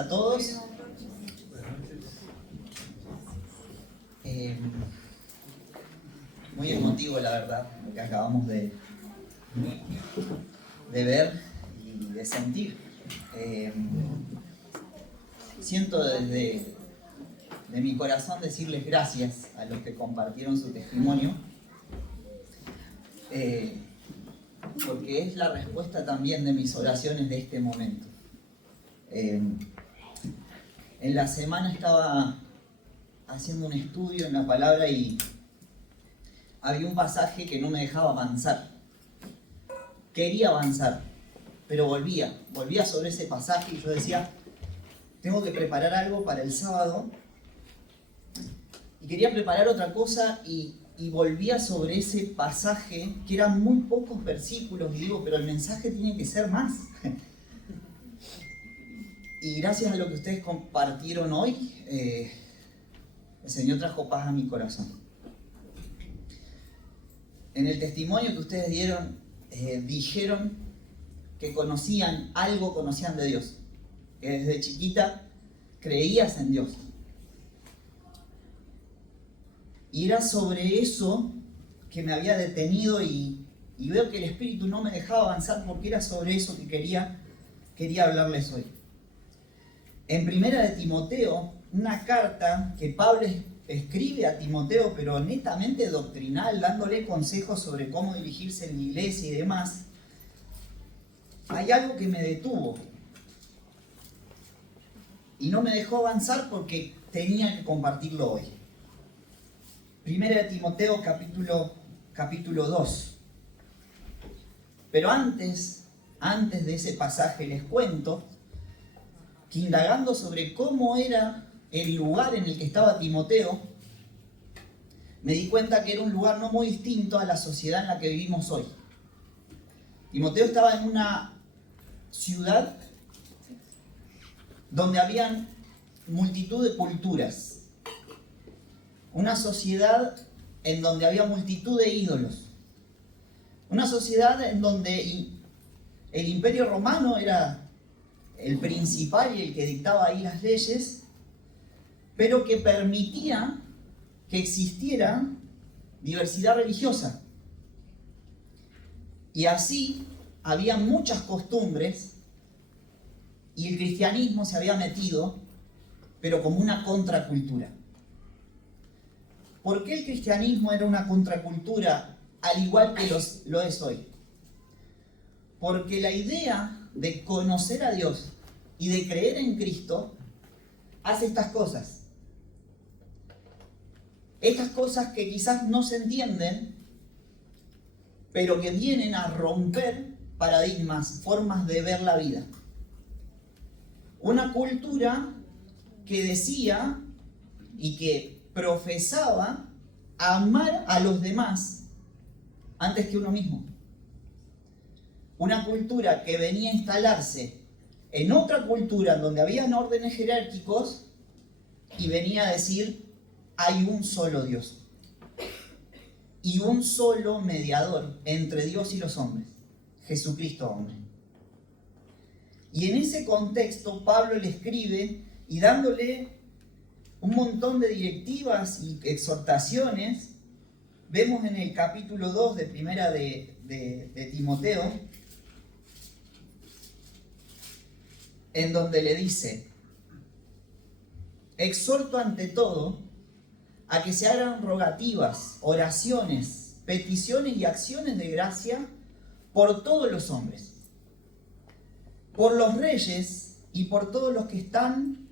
a todos. Muy emotivo, la verdad, lo que acabamos de ver y de sentir. Siento desde mi corazón decirles gracias a los que compartieron su testimonio, porque es la respuesta también de mis oraciones de este momento. En la semana estaba haciendo un estudio en la palabra y había un pasaje que no me dejaba avanzar. Quería avanzar, pero volvía sobre ese pasaje y yo decía, tengo que preparar algo para el sábado. Y quería preparar otra cosa y volvía sobre ese pasaje, que eran muy pocos versículos, y digo, pero el mensaje tiene que ser más. Y gracias a lo que ustedes compartieron hoy, el Señor trajo paz a mi corazón. En el testimonio que ustedes dieron, dijeron que conocían de Dios, que desde chiquita creías en Dios. Y era sobre eso que me había detenido y veo que el Espíritu no me dejaba avanzar porque era sobre eso que quería hablarles hoy. En Primera de Timoteo, una carta que Pablo escribe a Timoteo, pero netamente doctrinal, dándole consejos sobre cómo dirigirse en la iglesia y demás, hay algo que me detuvo y no me dejó avanzar porque tenía que compartirlo hoy. Primera de Timoteo capítulo 2. Pero antes de ese pasaje les cuento que indagando sobre cómo era el lugar en el que estaba Timoteo, me di cuenta que era un lugar no muy distinto a la sociedad en la que vivimos hoy. Timoteo estaba en una ciudad donde habían multitud de culturas, una sociedad en donde había multitud de ídolos, una sociedad en donde el Imperio Romano era el principal y el que dictaba ahí las leyes, pero que permitía que existiera diversidad religiosa. Y así había muchas costumbres y el cristianismo se había metido, pero como una contracultura. ¿Por qué el cristianismo era una contracultura al igual que lo es hoy? Porque la idea de conocer a Dios y de creer en Cristo hace estas cosas. Estas cosas que quizás no se entienden, pero que vienen a romper paradigmas, formas de ver la vida. Una cultura que decía y que profesaba amar a los demás antes que uno mismo. Una cultura que venía a instalarse en otra cultura donde habían órdenes jerárquicos y venía a decir, hay un solo Dios y un solo mediador entre Dios y los hombres, Jesucristo hombre. Y en ese contexto Pablo le escribe y dándole un montón de directivas y exhortaciones, vemos en el capítulo 2 de Primera de Timoteo, en donde le dice, exhorto ante todo a que se hagan rogativas, oraciones, peticiones y acciones de gracia por todos los hombres, por los reyes y por todos los que están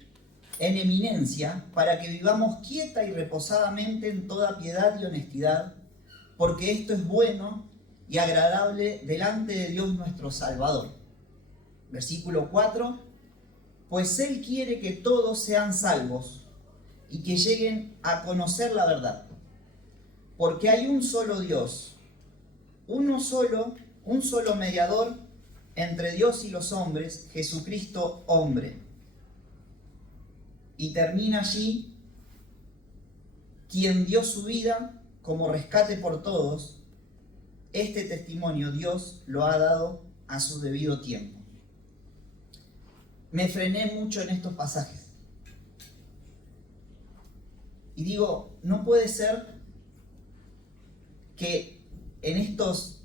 en eminencia, para que vivamos quieta y reposadamente en toda piedad y honestidad, porque esto es bueno y agradable delante de Dios nuestro Salvador. Versículo 4, pues Él quiere que todos sean salvos y que lleguen a conocer la verdad, porque hay un solo Dios, un solo mediador entre Dios y los hombres, Jesucristo hombre. Y termina allí, quien dio su vida como rescate por todos. Este testimonio Dios lo ha dado a su debido tiempo. me frené mucho en estos pasajes. Y digo, no puede ser que en estos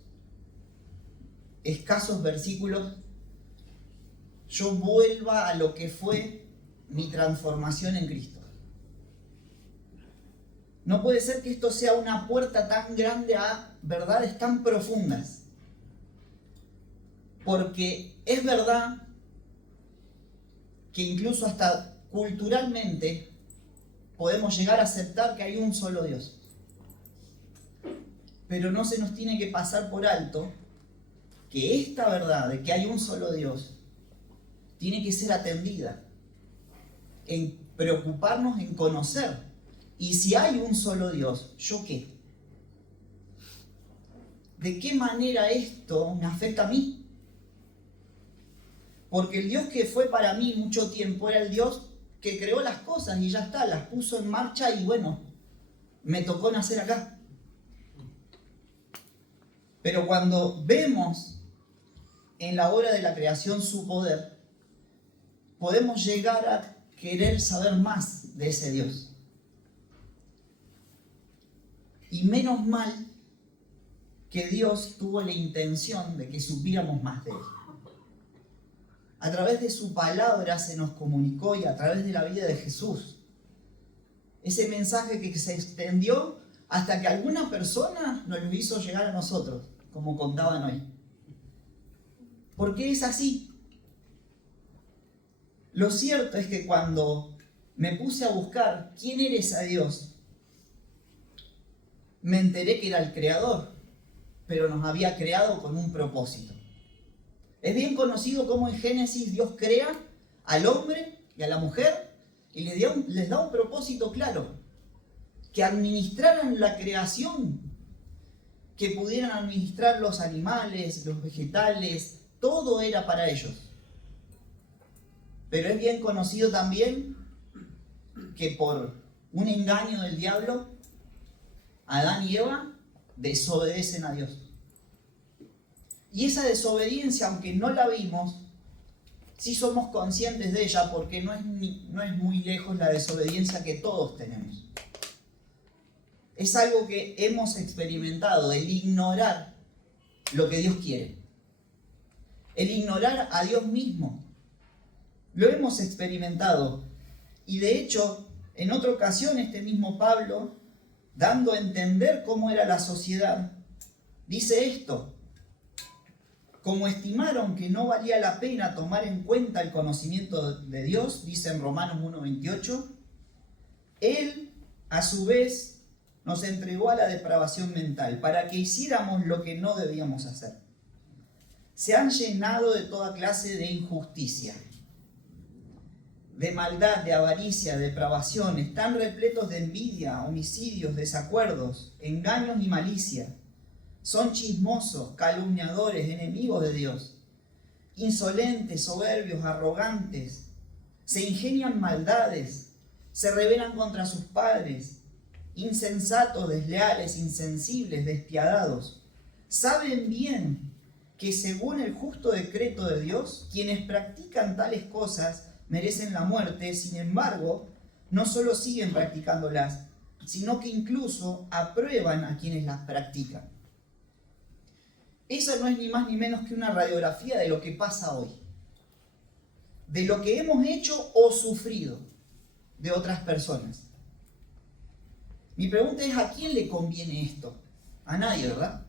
escasos versículos yo vuelva a lo que fue mi transformación en Cristo. No puede ser que esto sea una puerta tan grande a verdades tan profundas. Porque es verdad que incluso hasta culturalmente podemos llegar a aceptar que hay un solo Dios. Pero no se nos tiene que pasar por alto que esta verdad de que hay un solo Dios tiene que ser atendida, en preocuparnos en conocer. Y si hay un solo Dios, ¿yo qué? ¿De qué manera esto me afecta a mí? Porque el Dios que fue para mí mucho tiempo era el Dios que creó las cosas y ya está, las puso en marcha y bueno, me tocó nacer acá. Pero cuando vemos en la obra de la creación su poder, podemos llegar a querer saber más de ese Dios. Y menos mal que Dios tuvo la intención de que supiéramos más de Él. A través de su palabra se nos comunicó y a través de la vida de Jesús. Ese mensaje que se extendió hasta que alguna persona nos lo hizo llegar a nosotros, como contaban hoy. ¿Por qué es así? Lo cierto es que cuando me puse a buscar quién era ese Dios, me enteré que era el Creador, pero nos había creado con un propósito. Es bien conocido cómo en Génesis Dios crea al hombre y a la mujer y les da un propósito claro, que administraran la creación, que pudieran administrar los animales, los vegetales, todo era para ellos. Pero es bien conocido también que por un engaño del diablo, Adán y Eva desobedecen a Dios. Y esa desobediencia, aunque no la vimos, sí somos conscientes de ella porque no es muy lejos la desobediencia que todos tenemos. Es algo que hemos experimentado, el ignorar lo que Dios quiere. El ignorar a Dios mismo. Lo hemos experimentado. Y de hecho, en otra ocasión, este mismo Pablo, dando a entender cómo era la sociedad, dice esto: como estimaron que no valía la pena tomar en cuenta el conocimiento de Dios, dice en Romanos 1:28, Él, a su vez, nos entregó a la depravación mental para que hiciéramos lo que no debíamos hacer. Se han llenado de toda clase de injusticia, de maldad, de avaricia, de depravación, están repletos de envidia, homicidios, desacuerdos, engaños y malicia. Son chismosos, calumniadores, enemigos de Dios, insolentes, soberbios, arrogantes, se ingenian maldades, se rebelan contra sus padres, insensatos, desleales, insensibles, despiadados. Saben bien que según el justo decreto de Dios, quienes practican tales cosas merecen la muerte. Sin embargo, no solo siguen practicándolas, sino que incluso aprueban a quienes las practican. Eso no es ni más ni menos que una radiografía de lo que pasa hoy, de lo que hemos hecho o sufrido de otras personas. Mi pregunta es: ¿a quién le conviene esto? A nadie, ¿verdad?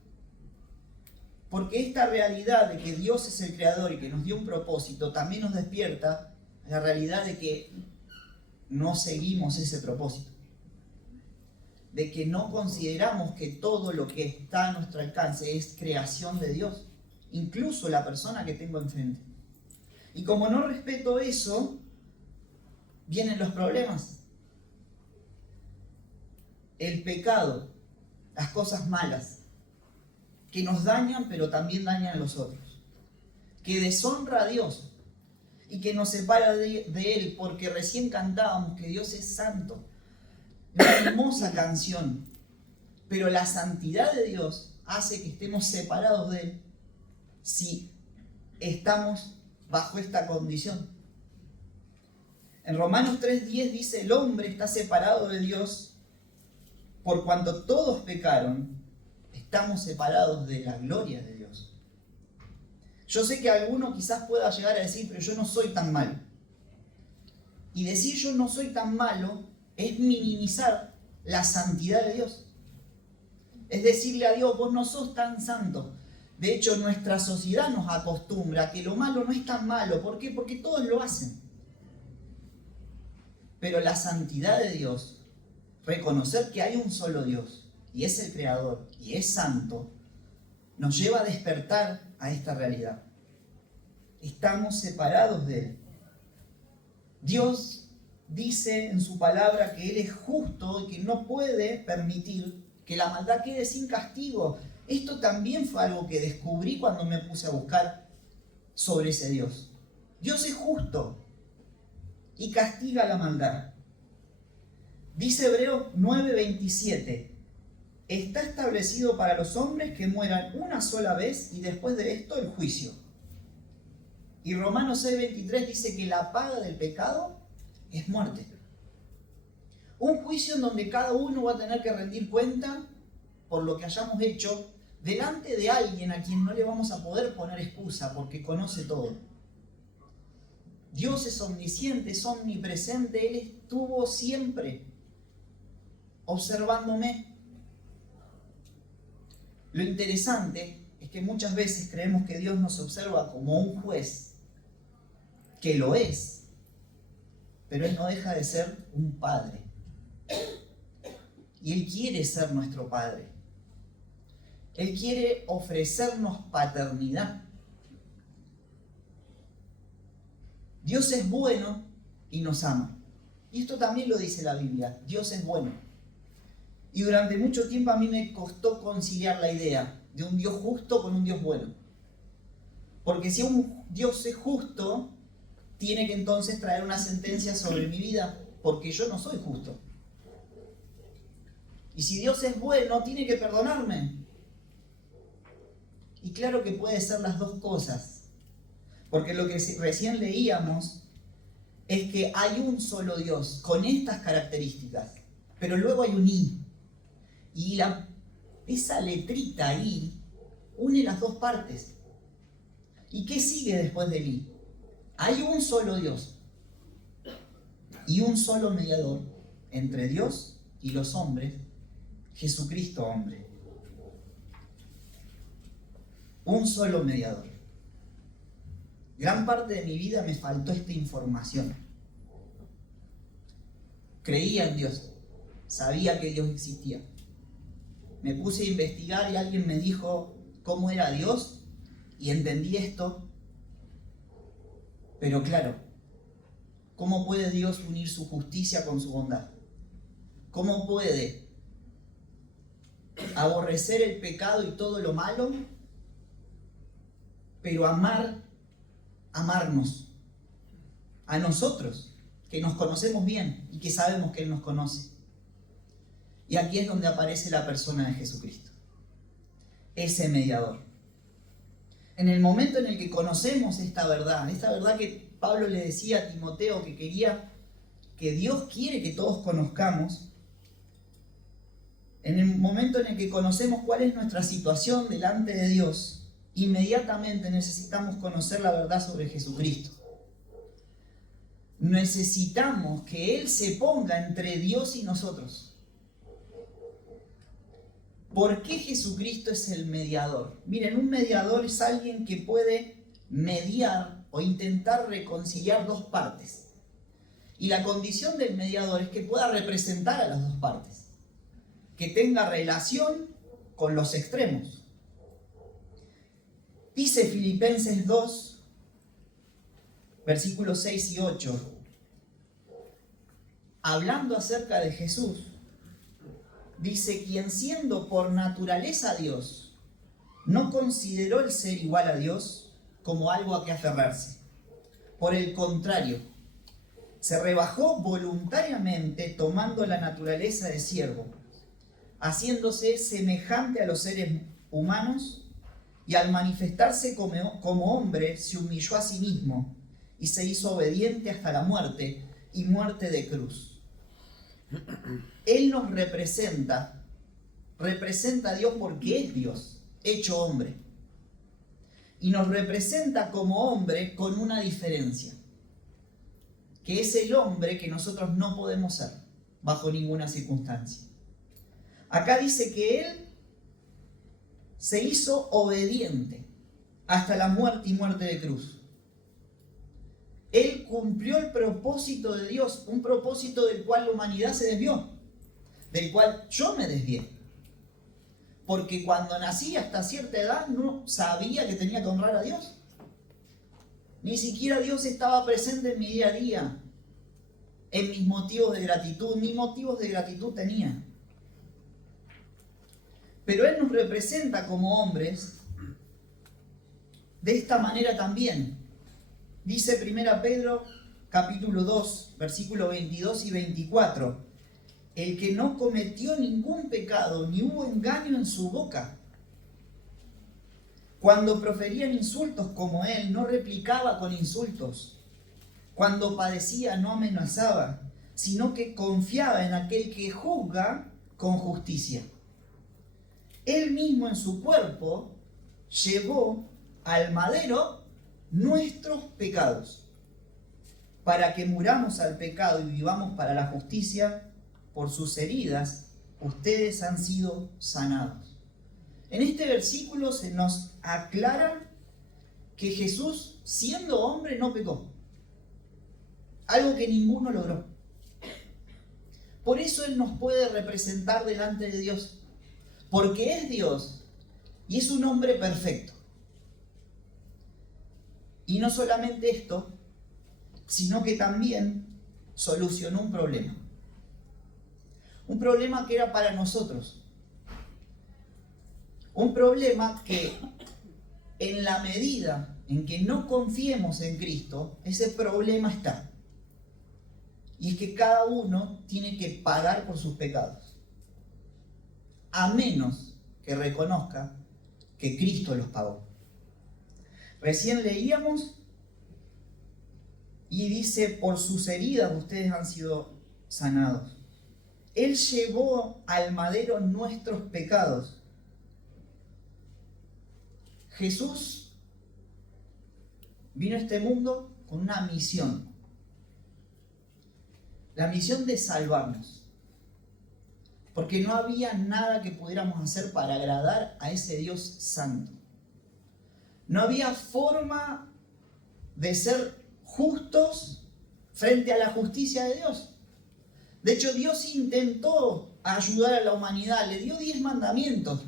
Porque esta realidad de que Dios es el creador y que nos dio un propósito también nos despierta la realidad de que no seguimos ese propósito, de que no consideramos que todo lo que está a nuestro alcance es creación de Dios, incluso la persona que tengo enfrente. Y como no respeto eso, vienen los problemas. El pecado, las cosas malas, que nos dañan pero también dañan a los otros, que deshonra a Dios y que nos separa de Él, porque recién cantábamos que Dios es santo. Una hermosa canción, pero la santidad de Dios hace que estemos separados de Él si estamos bajo esta condición. En Romanos 3:10 dice, el hombre está separado de Dios por cuanto todos pecaron, estamos separados de la gloria de Dios. Yo sé que alguno quizás pueda llegar a decir, pero yo no soy tan malo. Y decir yo no soy tan malo es minimizar la santidad de Dios. Es decirle a Dios, vos no sos tan santo. De hecho, nuestra sociedad nos acostumbra a que lo malo no es tan malo. ¿Por qué? Porque todos lo hacen. Pero la santidad de Dios, reconocer que hay un solo Dios, y es el Creador, y es santo, nos lleva a despertar a esta realidad. Estamos separados de Él. Dios dice en su palabra que Él es justo y que no puede permitir que la maldad quede sin castigo. Esto también fue algo que descubrí cuando me puse a buscar sobre ese Dios. Dios es justo y castiga la maldad. Dice Hebreos 9:27, está establecido para los hombres que mueran una sola vez y después de esto el juicio. Y Romanos 6:23 dice que la paga del pecado es muerte. Un juicio en donde cada uno va a tener que rendir cuenta por lo que hayamos hecho delante de alguien a quien no le vamos a poder poner excusa porque conoce todo. Dios es omnisciente, es omnipresente, Él estuvo siempre observándome. Lo interesante es que muchas veces creemos que Dios nos observa como un juez, que lo es, pero Él no deja de ser un padre. Y Él quiere ser nuestro padre. Él quiere ofrecernos paternidad. Dios es bueno y nos ama. Y esto también lo dice la Biblia. Dios es bueno. Y durante mucho tiempo a mí me costó conciliar la idea de un Dios justo con un Dios bueno. Porque si un Dios es justo, tiene que entonces traer una sentencia sobre mi vida, porque yo no soy justo. Y si Dios es bueno, tiene que perdonarme. Y claro que puede ser las dos cosas. Porque lo que recién leíamos es que hay un solo Dios con estas características. Pero luego hay un I. Y esa letrita I une las dos partes. ¿Y qué sigue después del I? Hay un solo Dios y un solo mediador entre Dios y los hombres, Jesucristo hombre. Un solo mediador. Gran parte de mi vida me faltó esta información. Creía en Dios, sabía que Dios existía. Me puse a investigar y alguien me dijo cómo era Dios y entendí esto. Pero claro, ¿cómo puede Dios unir su justicia con su bondad? ¿Cómo puede aborrecer el pecado y todo lo malo, pero amarnos a nosotros, que nos conocemos bien y que sabemos que Él nos conoce? Y aquí es donde aparece la persona de Jesucristo, ese mediador. En el momento en el que conocemos esta verdad que Pablo le decía a Timoteo que quería, que Dios quiere que todos conozcamos, en el momento en el que conocemos cuál es nuestra situación delante de Dios, inmediatamente necesitamos conocer la verdad sobre Jesucristo. Necesitamos que Él se ponga entre Dios y nosotros. ¿Por qué Jesucristo es el mediador? Miren, un mediador es alguien que puede mediar o intentar reconciliar dos partes. Y la condición del mediador es que pueda representar a las dos partes, que tenga relación con los extremos. Dice Filipenses 2, versículos 6 y 8, hablando acerca de Jesús, dice, quien siendo por naturaleza Dios, no consideró el ser igual a Dios como algo a que aferrarse. Por el contrario, se rebajó voluntariamente tomando la naturaleza de siervo, haciéndose semejante a los seres humanos, y al manifestarse como hombre se humilló a sí mismo y se hizo obediente hasta la muerte y muerte de cruz. Él nos representa a Dios porque es Dios, hecho hombre. Y nos representa como hombre con una diferencia, que es el hombre que nosotros no podemos ser bajo ninguna circunstancia. Acá dice que Él se hizo obediente hasta la muerte y muerte de cruz. Él cumplió el propósito de Dios, un propósito del cual la humanidad se desvió, del cual yo me desvié. Porque cuando nací hasta cierta edad no sabía que tenía que honrar a Dios. Ni siquiera Dios estaba presente en mi día a día, en mis motivos de gratitud, ni motivos de gratitud tenía. Pero Él nos representa como hombres de esta manera también. Dice 1 Pedro capítulo 2, versículos 22 y 24. El que no cometió ningún pecado, ni hubo engaño en su boca. Cuando proferían insultos como Él, no replicaba con insultos. Cuando padecía, no amenazaba, sino que confiaba en aquel que juzga con justicia. Él mismo en su cuerpo llevó al madero nuestros pecados, para que muramos al pecado y vivamos para la justicia. Por sus heridas ustedes han sido sanados. En este versículo se nos aclara que Jesús, siendo hombre, no pecó. Algo que ninguno logró. Por eso Él nos puede representar delante de Dios. Porque es Dios y es un hombre perfecto. Y no solamente esto, sino que también solucionó un problema. Un problema que era para nosotros. Un problema que en la medida en que no confiemos en Cristo, ese problema está. Y es que cada uno tiene que pagar por sus pecados. A menos que reconozca que Cristo los pagó. Recién leíamos y dice, por sus heridas ustedes han sido sanados. Él llevó al madero nuestros pecados. Jesús vino a este mundo con una misión. La misión de salvarnos. Porque no había nada que pudiéramos hacer para agradar a ese Dios santo. No había forma de ser justos frente a la justicia de Dios. De hecho, Dios intentó ayudar a la humanidad, le dio 10 mandamientos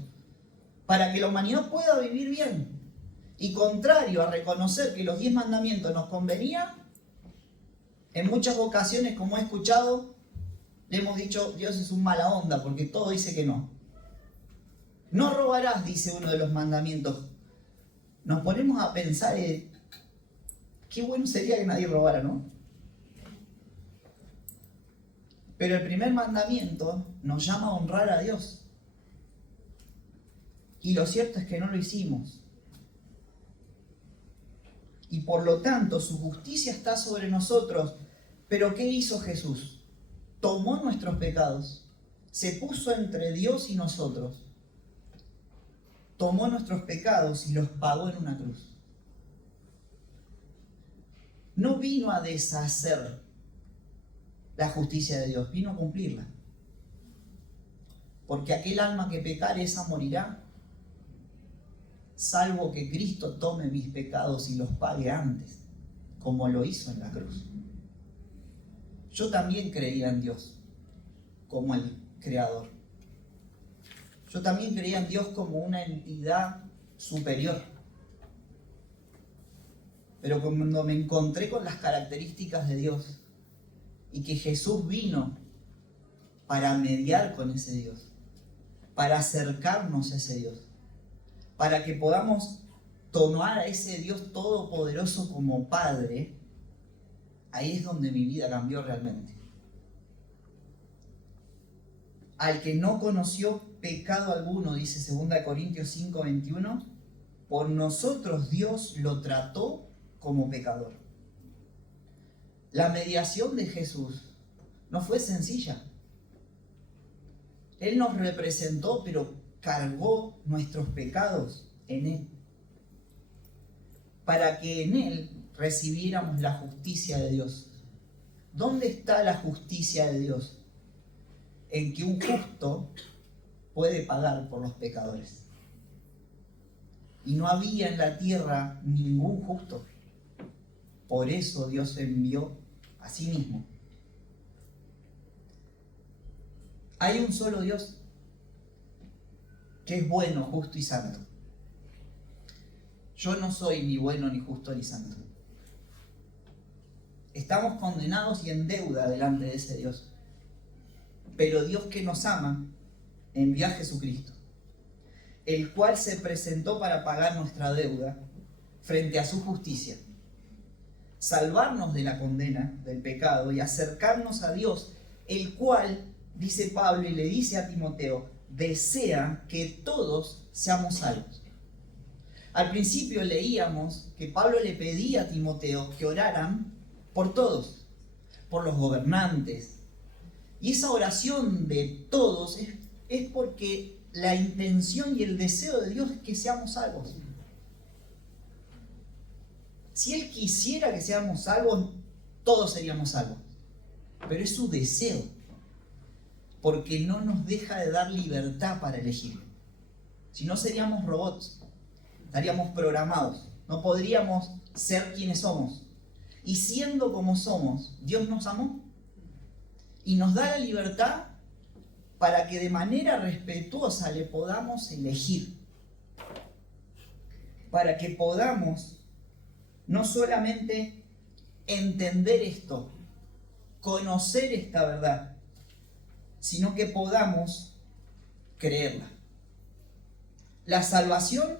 para que la humanidad pueda vivir bien. Y contrario a reconocer que los 10 mandamientos nos convenían, en muchas ocasiones, como he escuchado, le hemos dicho, Dios es un mala onda porque todo dice que no. No robarás, dice uno de los mandamientos. Nos ponemos a pensar, qué bueno sería que nadie robara, ¿no? Pero el primer mandamiento nos llama a honrar a Dios. Y lo cierto es que no lo hicimos. Y por lo tanto, su justicia está sobre nosotros. Pero ¿qué hizo Jesús? Tomó nuestros pecados, se puso entre Dios y nosotros, tomó nuestros pecados y los pagó en una cruz. No vino a deshacer la justicia de Dios, vino a cumplirla. Porque aquel alma que pecare, esa morirá, salvo que Cristo tome mis pecados y los pague antes, como lo hizo en la cruz. Yo también creía en Dios como el Creador. Yo también creía en Dios como una entidad superior. Pero cuando me encontré con las características de Dios y que Jesús vino para mediar con ese Dios, para acercarnos a ese Dios, para que podamos tomar a ese Dios todopoderoso como Padre, ahí es donde mi vida cambió realmente. Al que no conoció pecado alguno, dice 2 Corintios 5:21, por nosotros Dios lo trató como pecador. La mediación de Jesús no fue sencilla. Él nos representó, pero cargó nuestros pecados en Él, para que en Él recibiéramos la justicia de Dios. ¿Dónde está la justicia de Dios? En que un justo puede pagar por los pecadores. Y no había en la tierra ningún justo. Por eso Dios envió a sí mismo. Hay un solo Dios que es bueno, justo y santo. Yo no soy ni bueno, ni justo, ni santo. Estamos condenados y en deuda delante de ese Dios. Pero Dios, que nos ama, envió a Jesucristo, el cual se presentó para pagar nuestra deuda frente a su justicia, salvarnos de la condena del pecado y acercarnos a Dios, el cual, dice Pablo y le dice a Timoteo, desea que todos seamos salvos. Al principio leíamos que Pablo le pedía a Timoteo que oraran por todos, por los gobernantes. Y esa oración de todos es porque la intención y el deseo de Dios es que seamos salvos. Si Él quisiera que seamos salvos, todos seríamos salvos. Pero es su deseo, porque no nos deja de dar libertad para elegir. Si no, seríamos robots, estaríamos programados, no podríamos ser quienes somos. Y siendo como somos, Dios nos amó y nos da la libertad para que de manera respetuosa le podamos elegir. Para que podamos no solamente entender esto, conocer esta verdad, sino que podamos creerla. La salvación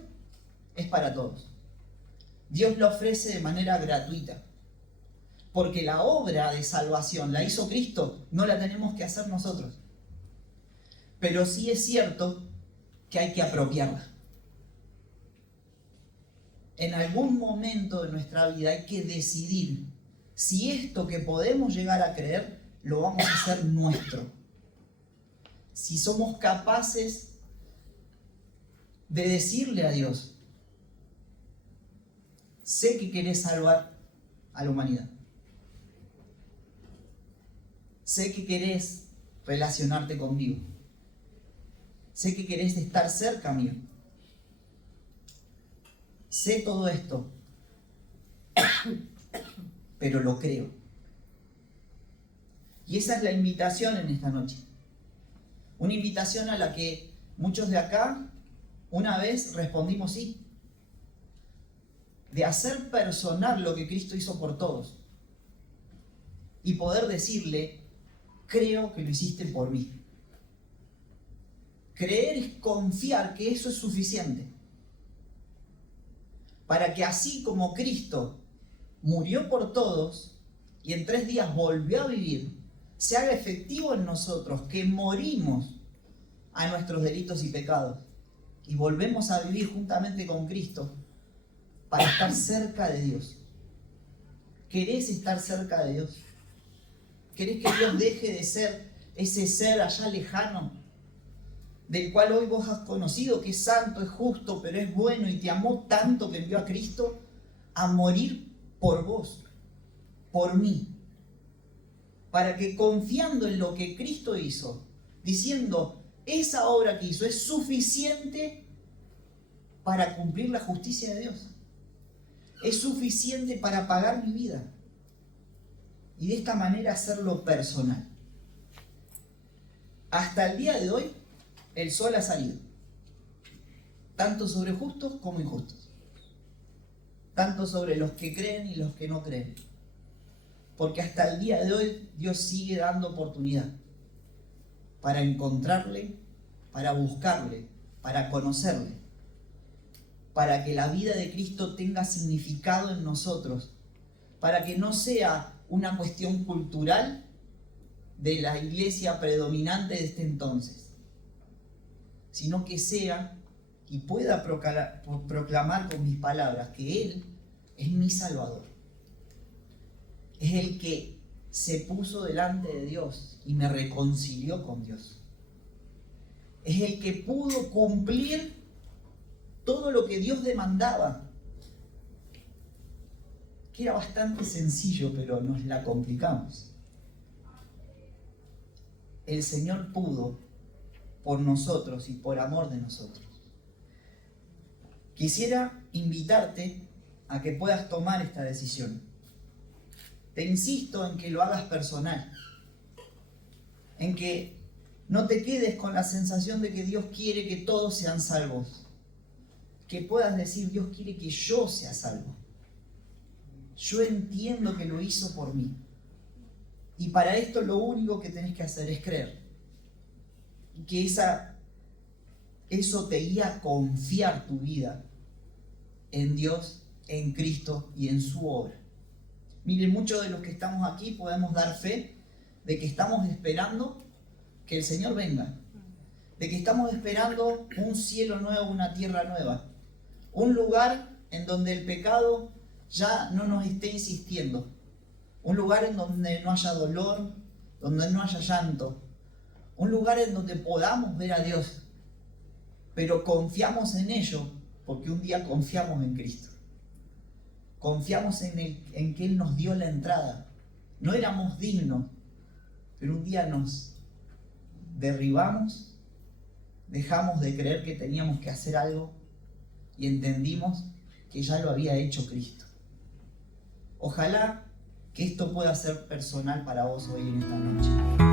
es para todos. Dios la ofrece de manera gratuita. Porque la obra de salvación la hizo Cristo, no la tenemos que hacer nosotros. Pero sí es cierto que hay que apropiarla. En algún momento de nuestra vida hay que decidir si esto que podemos llegar a creer lo vamos a hacer nuestro. Si somos capaces de decirle a Dios, sé que querés salvar a la humanidad. Sé que querés relacionarte conmigo. Sé que querés estar cerca mío. Sé todo esto, pero lo creo. Y esa es la invitación en esta noche. Una invitación a la que muchos de acá una vez respondimos sí. De hacer personal lo que Cristo hizo por todos. Y poder decirle, creo que lo hiciste por mí. Creer es confiar que eso es suficiente. Para que así como Cristo murió por todos y en 3 días volvió a vivir, se haga efectivo en nosotros que morimos a nuestros delitos y pecados y volvemos a vivir juntamente con Cristo para estar cerca de Dios. ¿Querés estar cerca de Dios? ¿Querés que Dios deje de ser ese ser allá lejano, del cual hoy vos has conocido, que es santo, es justo, pero es bueno y te amó tanto que envió a Cristo a morir por vos, por mí? Para que confiando en lo que Cristo hizo, diciendo, esa obra que hizo es suficiente para cumplir la justicia de Dios. Es suficiente para pagar mi vida. Y de esta manera hacerlo personal. Hasta el día de hoy, el sol ha salido. Tanto sobre justos como injustos. Tanto sobre los que creen y los que no creen. Porque hasta el día de hoy Dios sigue dando oportunidad para encontrarle, para buscarle, para conocerle. Para que la vida de Cristo tenga significado en nosotros. Para que no sea una cuestión cultural de la iglesia predominante de este entonces, sino que sea y pueda proclamar con mis palabras que Él es mi Salvador Es el que se puso delante de Dios y me reconcilió con Dios. Es el que pudo cumplir todo lo que Dios demandaba. Que era bastante sencillo, pero nos la complicamos. El Señor pudo por nosotros y por amor de nosotros. Quisiera invitarte a que puedas tomar esta decisión. Te insisto en que lo hagas personal, en que no te quedes con la sensación de que Dios quiere que todos sean salvos, que puedas decir: Dios quiere que yo sea salvo. Yo entiendo que lo hizo por mí, y para esto lo único que tenés que hacer es creer, y que eso te guía a confiar tu vida en Dios, en Cristo y en su obra. Miren, muchos de los que estamos aquí podemos dar fe de que estamos esperando que el Señor venga, de que estamos esperando un cielo nuevo, una tierra nueva, un lugar en donde el pecado ya no nos esté insistiendo, un lugar en donde no haya dolor, donde no haya llanto, un lugar en donde podamos ver a Dios, pero confiamos en ello porque un día confiamos en Cristo. Confiamos en que Él nos dio la entrada. No éramos dignos, pero un día nos derribamos, dejamos de creer que teníamos que hacer algo y entendimos que ya lo había hecho Cristo. Ojalá que esto pueda ser personal para vos hoy en esta noche.